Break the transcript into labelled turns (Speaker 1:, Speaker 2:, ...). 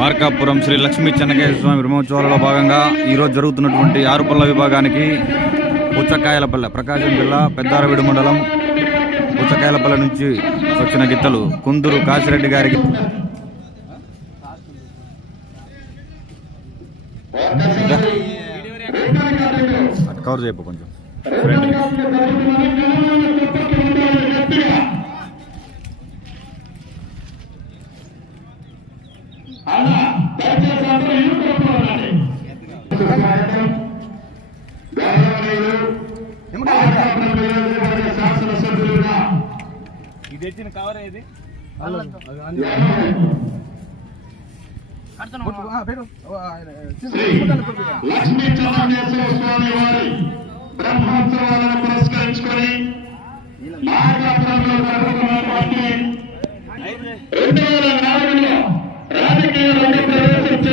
Speaker 1: మార్కాపురం శ్రీ లక్ష్మీ చెన్నకేశ్వర స్వామి బ్రహ్మోత్సవాలలో భాగంగా ఈరోజు జరుగుతున్నటువంటి ఆరుపల్ల విభాగానికి పుచ్చకాయలపల్లె ప్రకాశం జిల్లా పెద్దారవీడు మండలం పుచ్చకాయలపల్లె నుంచి వచ్చిన గిత్తలు కుందూరు కాశిరెడ్డి గారికి. కవర్ చేయపు కొంచెం.
Speaker 2: ఇది తెచ్చిన కవర్ ఏది?
Speaker 3: లక్ష్మీ చంద్రకేశ్వర స్వామి వారి బ్రహ్మోత్సవాలను పురస్కరించుకొని మార్గాపురంలో జరుగుతున్నటువంటి రెండు వేల